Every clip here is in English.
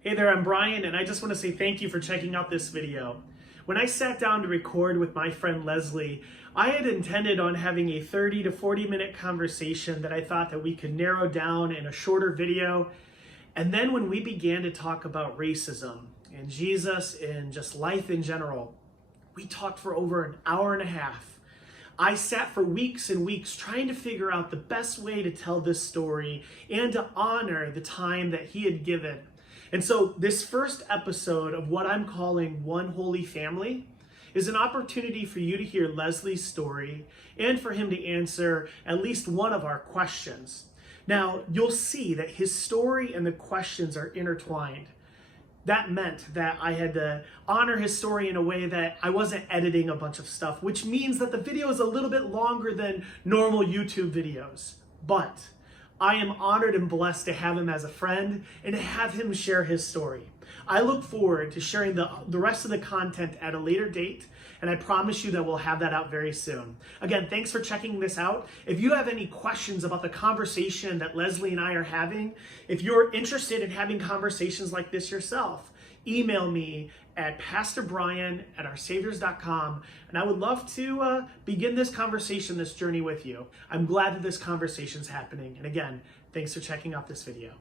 Hey there, I'm Brian, and I just want to say thank you for checking out this video. When I sat down to record with my friend Leslie, I had intended on having a 30 to 40 minute conversation that I thought that we could narrow down in a shorter video. And then when we began to talk about racism and Jesus and just life in general, we talked for over an hour and a half. I sat for weeks and weeks trying to figure out the best way to tell this story and to honor the time that he had given. And so this first episode of what I'm calling One Holy Family is an opportunity for you to hear Leslie's story and for him to answer at least one of our questions. Now, you'll see that his story and the questions are intertwined. That meant that I had to honor his story in a way that I wasn't editing a bunch of stuff, which means that the video is a little bit longer than normal YouTube videos. But I am honored and blessed to have him as a friend and to have him share his story. I look forward to sharing the rest of the content at a later date, and I promise you that we'll have that out very soon. Again, thanks for checking this out. If you have any questions about the conversation that Leslie and I are having, if you're interested in having conversations like this yourself, email me at pastorbrian@oursaviors.com, and I would love to begin this conversation, this journey with you. I'm glad that this conversation's happening. And again, thanks for checking out this video.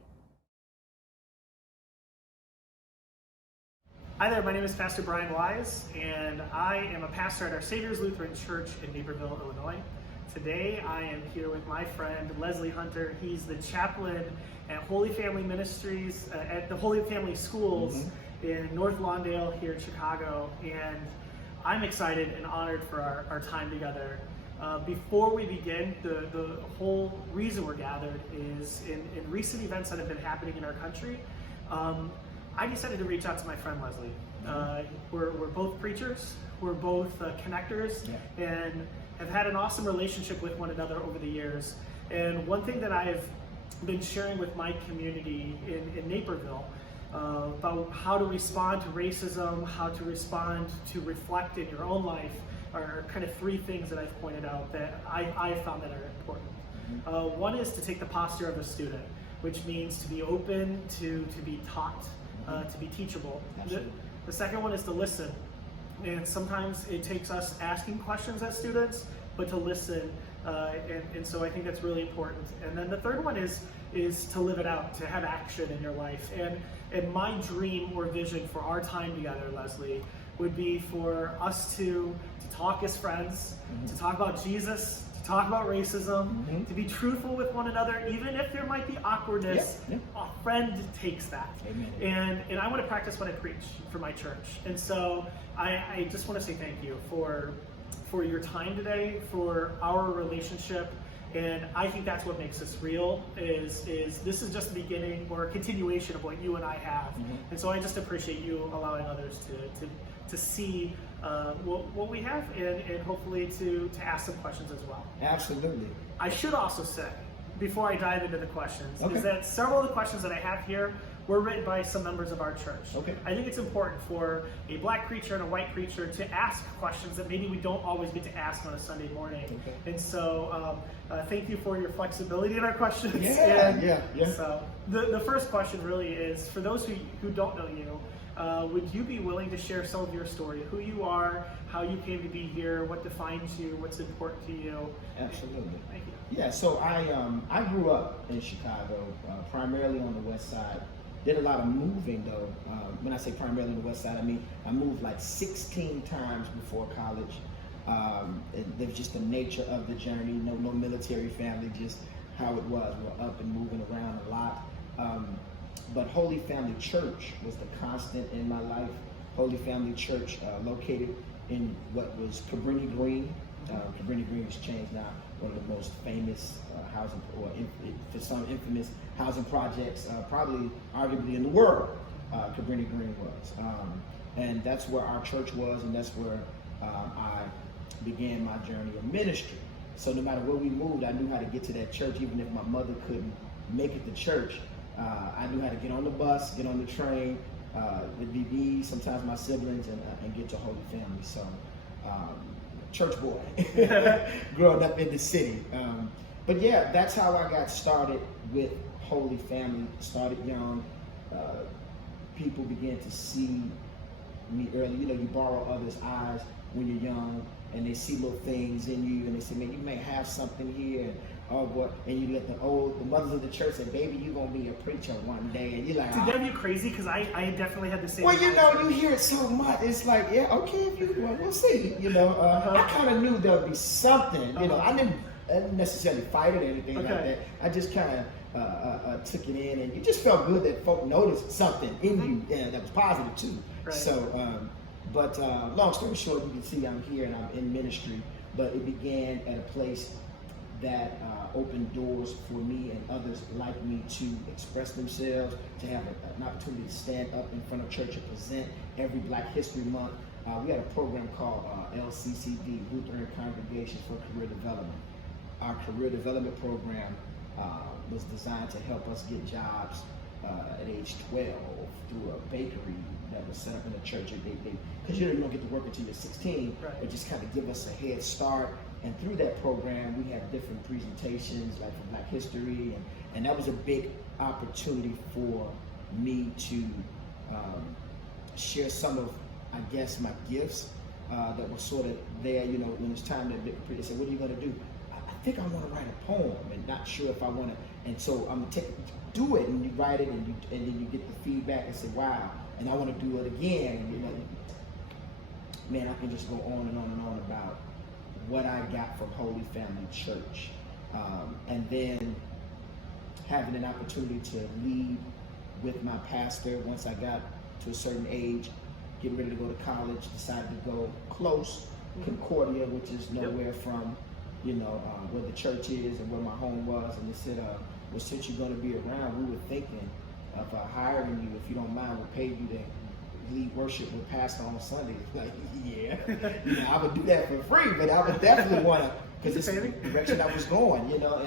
Hi there, my name is Pastor Brian Wise, and I am a pastor at Our Saviors Lutheran Church in Naperville, Illinois. Today, I am here with my friend, Leslie Hunter. He's the chaplain at Holy Family Ministries, at the Holy Family Schools in North Lawndale here in Chicago, and I'm excited and honored for our time together. Before we begin, the whole reason we're gathered is in recent events that have been happening in our country. I decided to reach out to my friend Leslie. We're both preachers, we're both connectors, and have had an awesome relationship with one another over the years. And one thing that I've been sharing with my community in Naperville about how to respond to racism, how to respond to reflect in your own life, are kind of three things that I've pointed out that I found that are important. One is to take the posture of a student, which means to be open to be taught, to be teachable. The second one is to listen. And sometimes it takes us asking questions as students, but to listen. And so I think that's really important. And then the third one is to live it out, to have action in your life. And my dream or vision for our time together, Leslie, would be for us to talk as friends, to talk about Jesus, to talk about racism, to be truthful with one another, even if there might be awkwardness. A friend takes that. Amen. And I want to practice what I preach for my church. And so I just want to say thank you for your time today, for our relationship. And I think that's what makes us real, is this is just the beginning or a continuation of what you and I have. And so I just appreciate you allowing others to see what we have, and hopefully to ask some questions as well. Absolutely. I should also say, before I dive into the questions, is that several of the questions that I have here were written by some members of our church. I think it's important for a black preacher and a white preacher to ask questions that maybe we don't always get to ask on a Sunday morning. And so thank you for your flexibility in our questions. So the first question really is, for those who don't know you, would you be willing to share some of your story, who you are, how you came to be here, what defines you, what's important to you? Absolutely. Thank you. Yeah, so I grew up in Chicago, primarily on the west side. Did a lot of moving though. When I say primarily on the west side, I mean I moved like 16 times before college. It was just the nature of the journey. No military family, just how it was. We're up and moving around a lot. But Holy Family Church was the constant in my life. Holy Family Church, located in what was Cabrini Green. Cabrini Green has changed now, one of the most famous housing, or for some infamous housing projects, probably arguably in the world. Cabrini Green was. And that's where our church was, and that's where I began my journey of ministry. So no matter where we moved, I knew how to get to that church, even if my mother couldn't make it to church. I knew how to get on the bus, get on the train, with me, sometimes my siblings, and get to Holy Family. So, church boy, growing up in the city. But yeah, that's how I got started with Holy Family. Started young, people began to see me early. You know, you borrow others' eyes when you're young, and they see little things in you, and they say, man, you may have something here, and oh boy, and you let the mothers of the church say, baby, you're gonna be a preacher one day, and you're like, did that drive you crazy? Because I definitely had the same. Well, you know, you hear it so much. It's like, yeah, okay, we'll see. You know, I kind of knew there'd be something. You know, I didn't necessarily fight it or anything like that. I just kind of took it in, and it just felt good that folk noticed something in you that was positive too. Right. So, but long story short, you can see I'm here and I'm in ministry, but it began at a place that opened doors for me and others like me to express themselves, to have an opportunity to stand up in front of church and present every Black History Month. We had a program called LCCD, Lutheran Congregation for Career Development. Our career development program was designed to help us get jobs at age 12 through a bakery that was set up in a church. Because you don't get to work until you're 16, right. It just kind of give us a head start. And through that program, we had different presentations, like for Black history, and that was a big opportunity for me to share some of, I guess, my gifts that were sort of there. You know, when it's time to they said, "What are you going to do?" I think I want to write a poem, and not sure if I want to. And so I'm gonna do it, and you write it, and then you get the feedback and say, "Wow!" And I want to do it again. You know, man, I can just go on and on and on about what I got from Holy Family Church, and then having an opportunity to lead with my pastor once I got to a certain age, getting ready to go to college, decided to go close, Concordia, which is nowhere from, you know, where the church is and where my home was, and they said, well, since you're going to be around, we were thinking of hiring you, if you don't mind, we'll pay you to lead worship with pastor on Sundays. Like, yeah, you know, I would do that for free, but I would definitely want to, because it's the direction I was going, you know.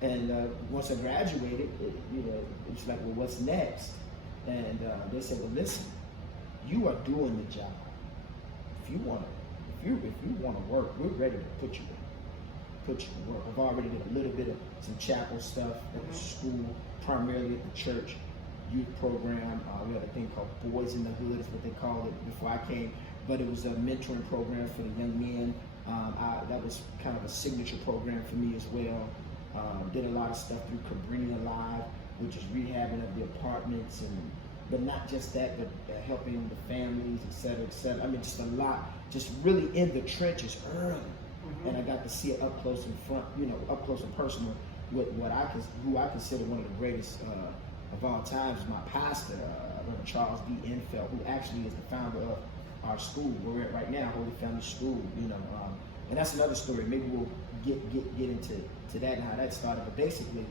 And once I graduated, you know, it's like, well, what's next? And they said, well, listen, you are doing the job. If you want to work, we're ready to put you to work. I've already did a little bit of some chapel stuff at the school, primarily at the church. Youth program. We had a thing called Boys in the Hood, is what they called it before I came, but it was a mentoring program for the young men. That was kind of a signature program for me as well. Did a lot of stuff through Cabrini Alive, which is rehabbing of the apartments, but not just that, but helping the families, et cetera, et cetera. I mean, just a lot, just really in the trenches early. And I got to see it up close and personal with who I consider one of the greatest of all time is my pastor, Charles D. Enfeld, who actually is the founder of our school where we're at right now, Holy Family School. You know, and that's another story. Maybe we'll get into that and how that started. But basically,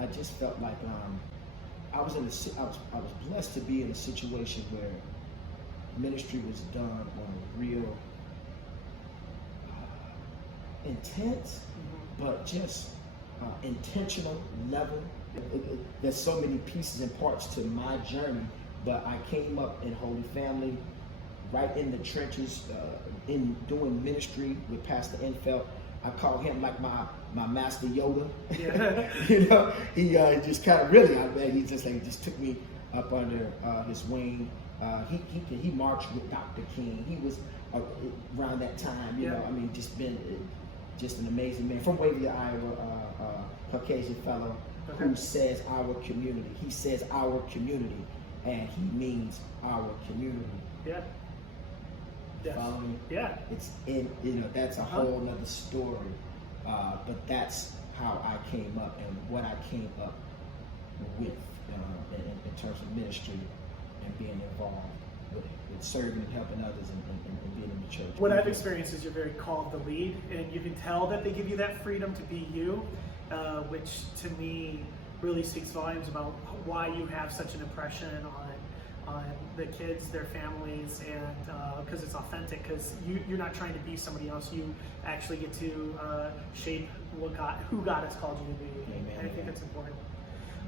I just felt like I was blessed to be in a situation where ministry was done on a real intense, but just intentional level. There's so many pieces and parts to my journey, but I came up in Holy Family, right in the trenches, in doing ministry with Pastor Enfeld. I call him like my Master Yoda. Yeah. You know, he just kind of really, he just took me up under his wing. He marched with Dr. King. He was around that time. You know, I mean, just an amazing man from Waverly, Iowa, Caucasian fellow who says our community. He says our community, and he means our community. Yeah. Follow me? Yeah. It's in, you know, that's a whole nother story. But that's how I came up and what I came up with in terms of ministry and being involved with serving and helping others and being in the church. What I've experienced is you're very called to lead, and you can tell that they give you that freedom to be you, which to me really speaks volumes about why you have such an impression on the kids, their families, and because it's authentic, because you're not trying to be somebody else. You actually get to shape who God has called you to be. Amen. And I think that's important.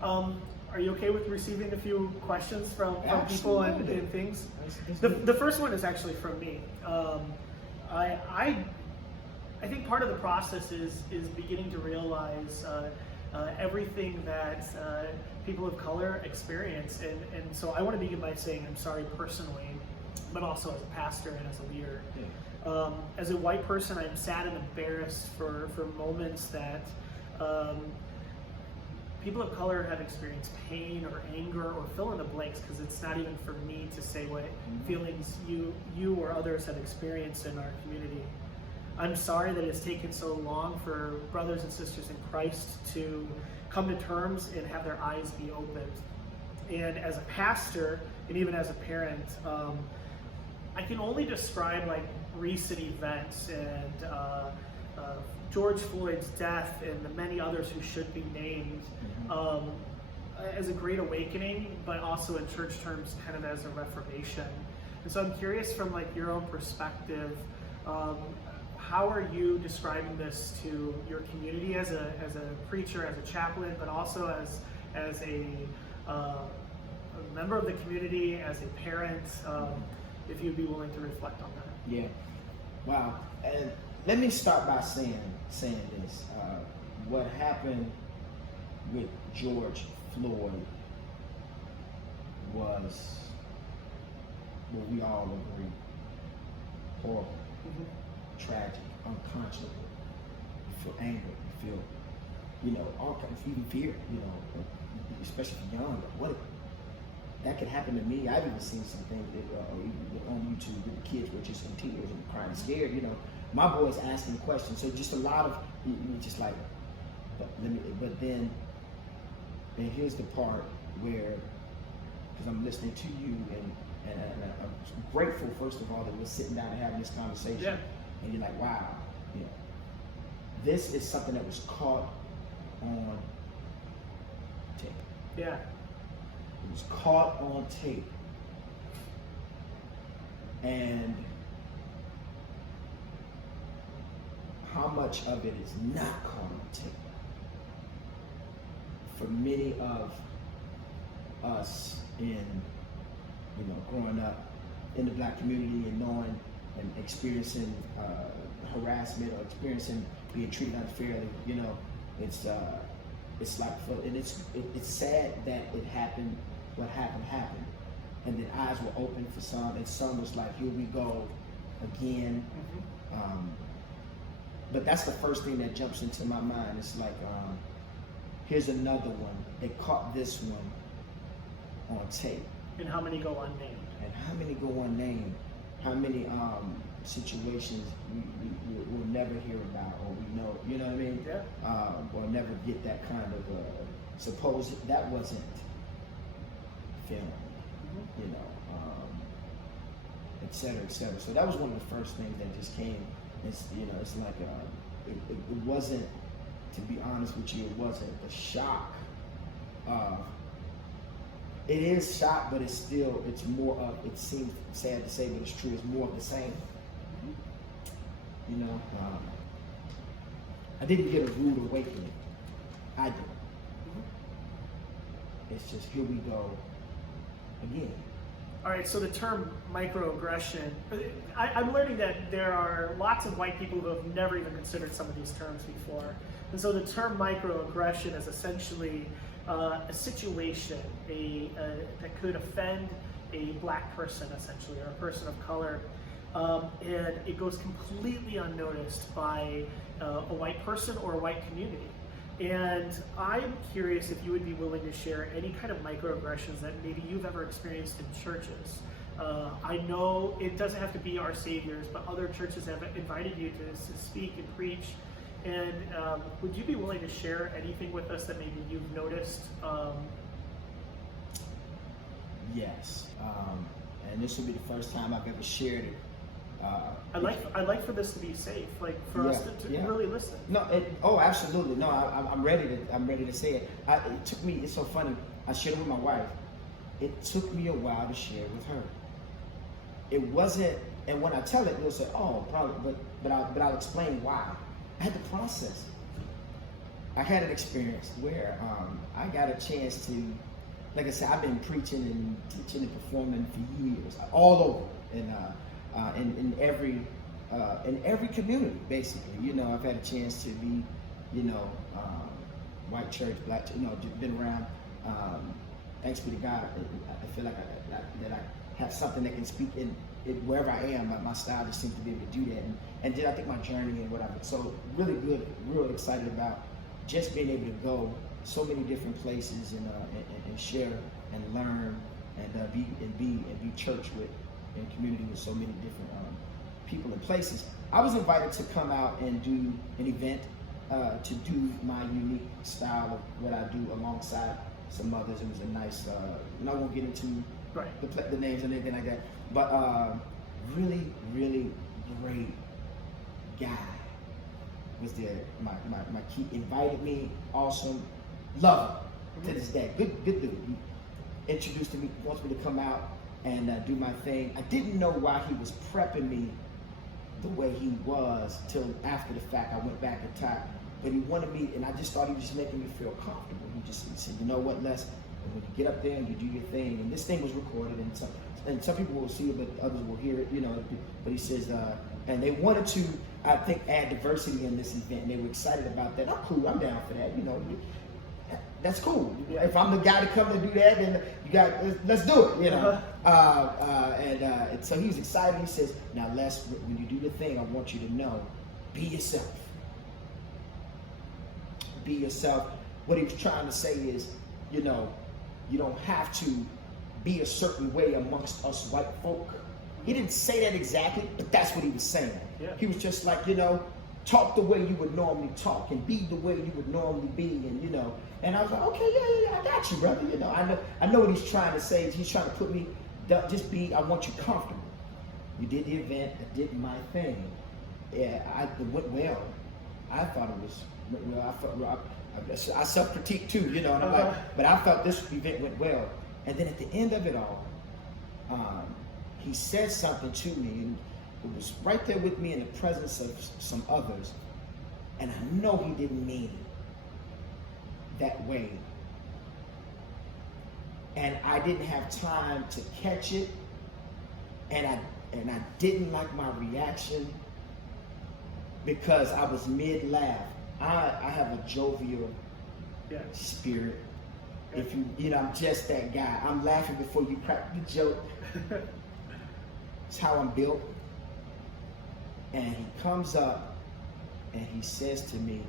Are you okay with receiving a few questions from people and things? The first one is actually from me. I think part of the process is beginning to realize everything that people of color experience. And so I want to begin by saying I'm sorry personally, but also as a pastor and as a leader. Yeah. As a white person, I'm sad and embarrassed for moments that people of color have experienced pain or anger or fill in the blanks, because it's not even for me to say what feelings you or others have experienced in our community. I'm sorry that it's taken so long for brothers and sisters in Christ to come to terms and have their eyes be opened. And as a pastor, and even as a parent, I can only describe like recent events and George Floyd's death and the many others who should be named as a great awakening, but also in church terms kind of as a reformation. And so I'm curious from like your own perspective, how are you describing this to your community as a preacher, as a chaplain, but also as a member of the community, as a parent, if you'd be willing to reflect on that? Yeah. Wow. And let me start by saying this. What happened with George Floyd was what we all agree: horrible, tragic, unconscionable. You feel anger, you feel, all kinds, even fear, especially if you're young. What that could happen to me. I've even seen some things on YouTube with the kids, which is in tears and crying, scared. My boys asking questions. So just a lot of just like, but then here's the part where, because I'm listening to you and I'm grateful first of all that we're sitting down and having this conversation. Yeah. And you're like, wow, this is something that was caught on tape. Yeah. It was caught on tape. And how much of it is not caught on tape? For many of us growing up in the Black community and knowing and experiencing harassment or experiencing being treated unfairly, it's like, and it's sad that it happened. What happened, and then eyes were open for some, and some was like, here we go again. But that's the first thing that jumps into my mind. It's like, here's another one. They caught this one on tape. And how many go unnamed? And how many go unnamed? How many situations we'll never hear about, or we know, you know what I mean? Yeah. Or never get that kind of, suppose that wasn't film, et cetera, et cetera. So that was one of the first things that just came. It's like it wasn't, to be honest with you, it wasn't the shock. It is shock, but it's more of, it seems sad to say, but it's true, it's more of the same. I didn't get a rude awakening. I did. It's just, here we go again. All right, so the term microaggression, I'm learning that there are lots of white people who have never even considered some of these terms before. And so the term microaggression is essentially a situation that could offend a Black person, essentially, or a person of color. And it goes completely unnoticed by a white person or a white community. And I'm curious if you would be willing to share any kind of microaggressions that maybe you've ever experienced in churches. I know it doesn't have to be our Saviors, but other churches have invited you to speak and preach. And would you be willing to share anything with us that maybe you've noticed? Yes. And this will be the first time I've ever shared it. I'd like for this to be safe, like for us to really listen. No, absolutely. No, I'm ready to say it. It took me. It's so funny. I shared it with my wife. It took me a while to share it with her. It wasn't, and when I tell it, you'll say, "Oh, probably," but I'll explain why. I had to process it. I had an experience where I got a chance to, like I said, I've been preaching and teaching and performing for years, all over, in every community, basically. I've had a chance to be, white church, black church, just been around. Thanks be to God, I feel like that I have something that can speak in wherever I am. My style just seems to be able to do that. And then I think my journey and whatever. So really good, real excited about just being able to go so many different places and share and learn and be church with and community with so many different people and places. I was invited to come out and do an event to do my unique style of what I do alongside some others. It was a nice, and I won't get into the names and anything like that, but really, really great guy was there. My key invited me, awesome, love him to this day. Good dude. He introduced to me, wants me to come out and do my thing. I didn't know why he was prepping me the way he was till after the fact. I went back and talked, but he wanted me, and I just thought he was just making me feel comfortable. He said, you know what, Les, when you get up there and you do your thing, and this thing was recorded, and some people will see it, but others will hear it, but he says, and they wanted to, I think, add diversity in this event, and they were excited about that. I'm cool, I'm down for that, that's cool. If I'm the guy to come to do that, then let's do it, And so he was excited. He says, now Les, when you do the thing, I want you to know, be yourself. Be yourself. What he was trying to say is, you don't have to be a certain way amongst us white folk. He didn't say that exactly, but that's what he was saying. Yeah. He was just like, talk the way you would normally talk and be the way you would normally be, and I was like, okay, yeah, I got you, brother. I know what he's trying to say. He's trying to put me, I want you comfortable. We did the event, I did my thing. Yeah, it went well. I thought it was well. I self-critique too, and I'm like, but I felt this event went well. And then at the end of it all, he said something to me, and it was right there with me in the presence of some others, and I know he didn't mean it that way. And I didn't have time to catch it, and I didn't like my reaction because I was mid-laugh. I have a jovial spirit. If I'm just that guy. I'm laughing before you crack the joke. It's how I'm built. And he comes up and he says to me,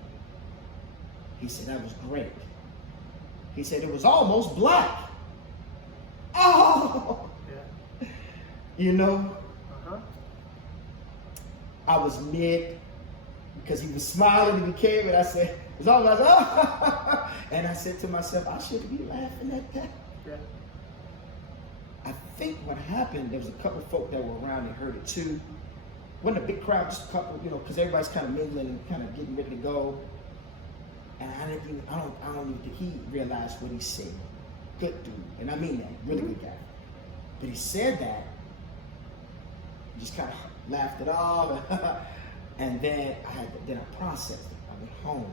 he said, that was great. He said, it was almost black. Oh! Yeah. I was mid, because he was smiling and he came, and I said, it was all like, oh! And I said to myself, I shouldn't be laughing at that. Yeah. I think what happened, there was a couple of folk that were around and heard it too. Wasn't a big crowd, just a couple, because everybody's kind of mingling and kind of getting ready to go. And I don't even think he realized what he said. Good dude, and I mean that, really good guy. But he said that, just kind of laughed it off, and then I processed it. I went home.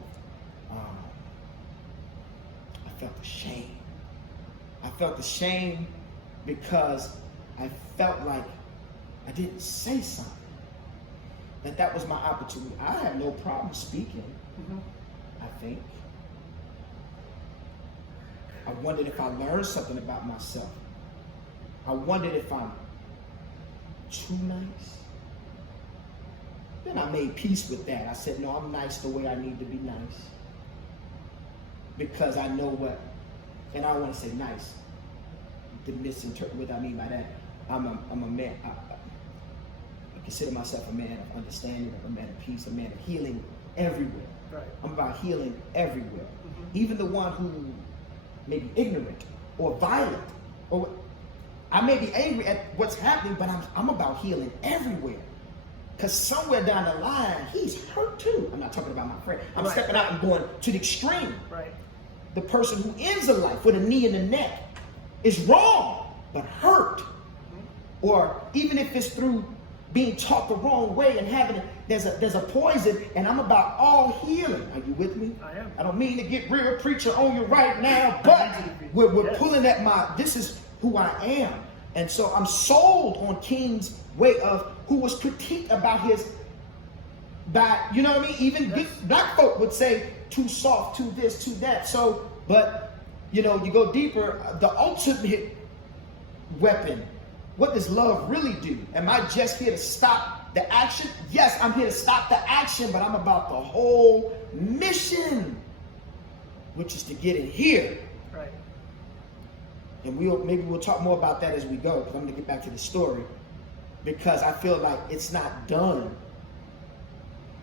I felt ashamed. I felt ashamed because I felt like I didn't say something. That was my opportunity. I had no problem speaking, I think. I wondered if I learned something about myself. I wondered if I'm too nice. Then I made peace with that. I said, no, I'm nice the way I need to be nice. Because I know what, and I don't want to say nice, to misinterpret what I mean by that. I'm a man, I consider myself a man of understanding, a man of peace, a man of healing everywhere. Right. I'm about healing everywhere. Even the one who may be ignorant or violent, or I may be angry at what's happening, but I'm about healing everywhere. Because somewhere down the line, he's hurt too. I'm not talking about my friend. I'm stepping out and going to the extreme. Right. The person who ends a life with a knee in the neck is wrong, but hurt. Or even if it's through being taught the wrong way and having it, there's a poison, and I'm about all healing. Are you with me? I am. I don't mean to get real preacher on you right now, but we're pulling at this is who I am. And so I'm sold on King's way of who was critiqued about you know what I mean? Even black folk would say, too soft, too this, too that. So, but, you know, you go deeper, the ultimate weapon. What does love really do? Am I just here to stop the action? Yes, I'm here to stop the action, but I'm about the whole mission, which is to get in here. Right. And maybe we'll talk more about that as we go, because I'm going to get back to the story. Because I feel like it's not done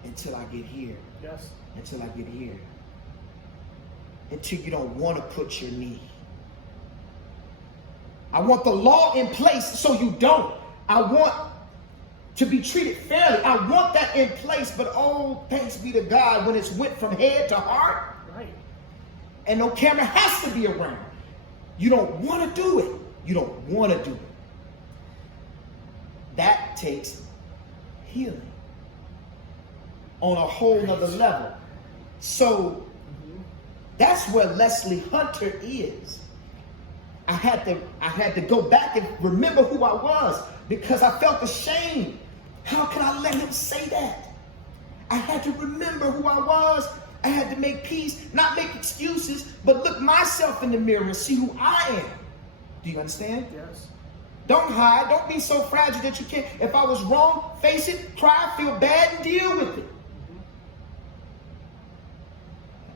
until I get here. Yes. Until I get here. Until you don't want to put your knee. I want the law in place so you don't. I want to be treated fairly. I want that in place, but oh, thanks be to God when it's went from head to heart. Right. And no camera has to be around. You don't want to do it. You don't want to do it. That takes healing on a whole nother level. So that's where Leslie Hunter is. I had to go back and remember who I was because I felt ashamed. How could I let him say that? I had to remember who I was. I had to make peace, not make excuses, but look myself in the mirror and see who I am. Do you understand? Yes. Don't hide. Don't be so fragile that you can't. If I was wrong, face it, cry, feel bad, and deal with it.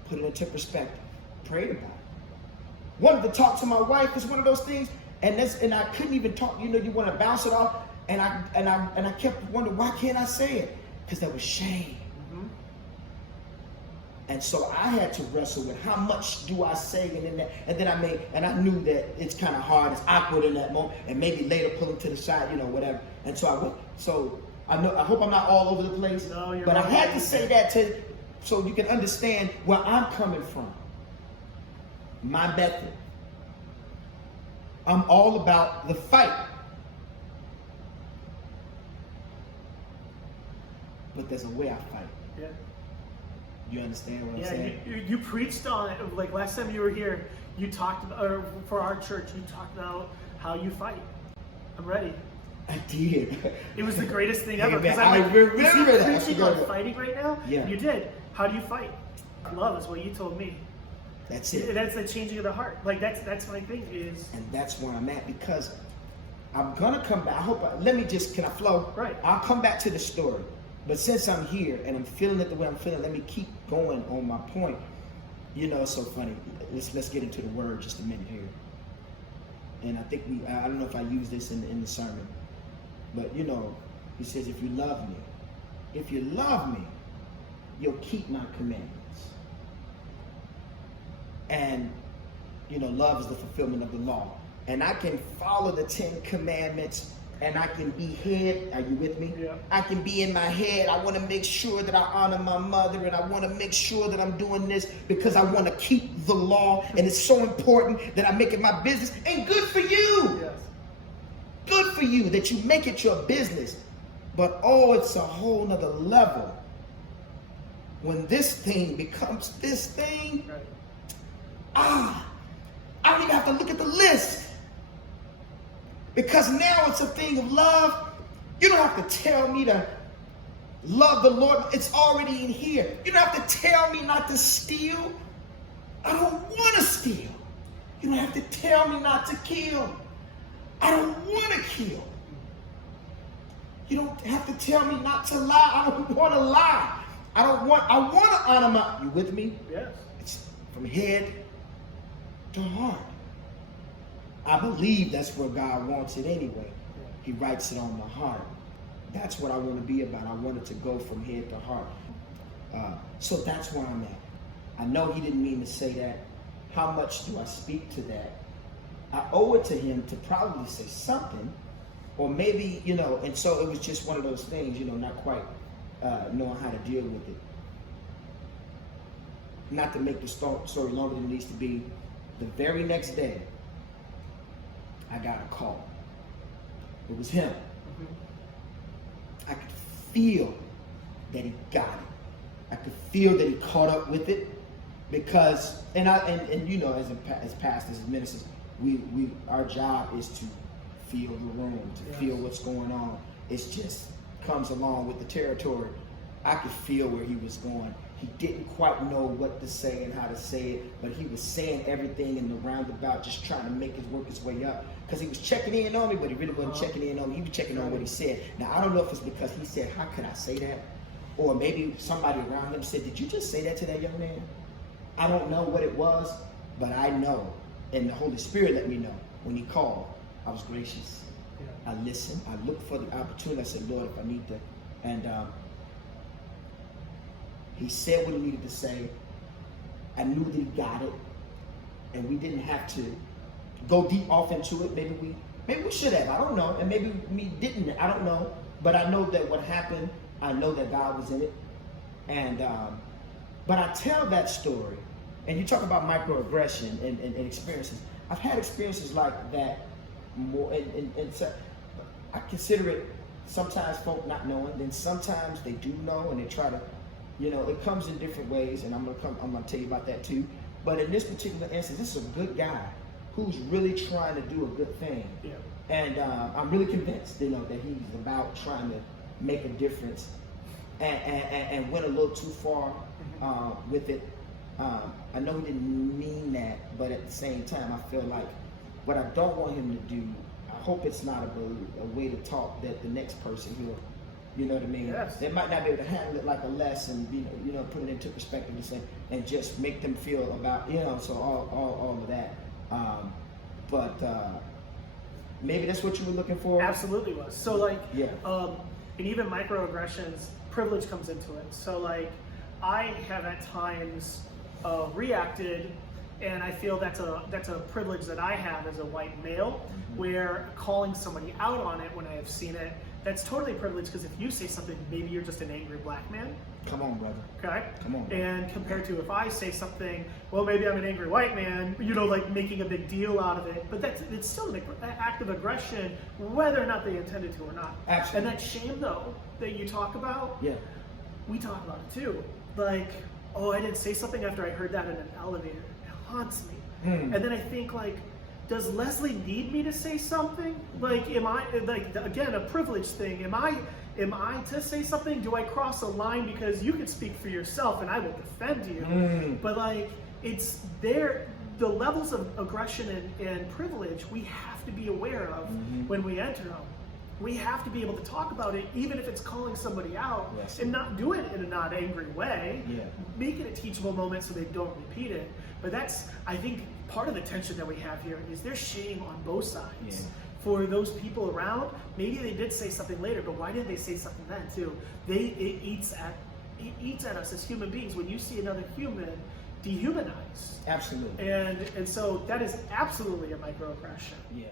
Put it into perspective. Prayed about it. Wanted to talk to my wife. It's one of those things, and I couldn't even talk. You know, you want to bounce it off, and I kept wondering, why can't I say it? Because there was shame. And so I had to wrestle with how much do I say, and then I knew that it's kind of hard, it's awkward in that moment, and maybe later pull them to the side, you know, whatever. And so I went. So I hope I'm not all over the place, no, but right. I had to say that so you can understand where I'm coming from. My method. I'm all about the fight. But there's a way I fight. Yeah. You understand what I'm saying? You preached on it. Like last time you were here, you talked about, or for our church, you talked about how you fight. I'm ready. I did. It was the greatest thing ever. Because I remember that. Preaching on fighting right now. Yeah. You did. How do you fight? Love is what you told me. That's it. That's the changing of the heart. Like that's my thing is. And that's where I'm at because I'm gonna come back. Can I flow? Right. I'll come back to the story. But since I'm here and I'm feeling it the way I'm feeling, let me keep going on my point. You know, it's so funny. Let's get into the word just a minute here. And I think I don't know if I used this in the sermon, but you know, he says, if you love me, you'll keep my commandments. And you know, love is the fulfillment of the law. And I can follow the 10 commandments and I can be head. Are you with me? Yeah. I can be in my head. I want to make sure that I honor my mother, and I want to make sure that I'm doing this because I want to keep the law, and it's so important that I make it my business. And good for you. Yes. Good for you that you make it your business. But oh, it's a whole nother level when this thing becomes this thing. Right. I don't even have to look at the list. Because now it's a thing of love. You don't have to tell me to love the Lord. It's already in here. You don't have to tell me not to steal. I don't want to steal. You don't have to tell me not to kill. I don't want to kill. You don't have to tell me not to lie. I don't want to lie. I want to honor my. You with me? Yes. It's from head to heart. I believe that's where God wants it anyway. He writes it on my heart. That's what I want to be about. I want it to go from head to heart. So that's where I'm at. I know he didn't mean to say that. How much do I speak to that? I owe it to him to probably say something. Or maybe, you know, and so it was just one of those things, you know, not quite knowing how to deal with it. Not to make the story longer than it needs to be. The very next day, I got a call. It was him. I could feel that he got it. I could feel that he caught up with it because, and you know, as pastors, as ministers, our job is to feel the room, to feel what's going on. It's just comes along with the territory. I could feel where he was going. he didn't quite know what to say and how to say it, but he was saying everything in the roundabout, just trying to make his way up. Because he was checking in on me, but he really wasn't checking in on me. He was checking on what he said. Now, I don't know if it's because he said, how could I say that? Or maybe somebody around him said, did you just say that to that young man? I don't know what it was, but I know, and the Holy Spirit let me know. When he called, I was gracious. I listened. I looked for the opportunity. I said, Lord, if I need to. And he said what he needed to say. I knew that he got it. And we didn't have to go deep off into it. Maybe we should have. I don't know. And maybe we didn't. I don't know. But I know that what happened, I know that God was in it. And but I tell that story. And you talk about microaggression and experiences. I've had experiences like that more. And so I consider it sometimes folk not knowing. Then sometimes they do know and they try to, it comes in different ways. And I'm gonna tell you about that too. But in this particular instance, this is a good guy who's really trying to do a good thing. Yeah. And I'm really convinced, that he's about trying to make a difference and went a little too far with it. I know he didn't mean that, but at the same time, I feel like what I don't want him to do, I hope it's not a way to talk that the next person will, you know what I mean? Yes. They might not be able to handle it like a lesson, put it into perspective and just make them feel about, so all of that. But maybe that's what you were looking for? Absolutely was. So and even microaggressions, privilege comes into it. So I have at times reacted, and I feel that's a privilege that I have as a white male, where calling somebody out on it when I have seen it, that's totally privileged, because if you say something, maybe you're just an angry black man. Come on, brother. Okay? Come on. And compared to if I say something, well, maybe I'm an angry white man, making a big deal out of it, but it's still an act of aggression, whether or not they intended to or not. Absolutely. And that shame, though, that you talk about, we talk about it too. I didn't say something after I heard that in an elevator. It haunts me. And then I think, does Leslie need me to say something? Am I, again, a privilege thing? Am I to say something? Do I cross a line? Because you can speak for yourself and I will defend you. But it's there, the levels of aggression and privilege we have to be aware of when we enter them. We have to be able to talk about it, even if it's calling somebody out, and not do it in a not angry way. Make it a teachable moment so they don't repeat it. But that's, I think, part of the tension that we have here is there's shame on both sides. For those people around, maybe they did say something later, but why did they say something then too? It eats at us as human beings when you see another human dehumanized. Absolutely. And so that is absolutely a microaggression. Yeah.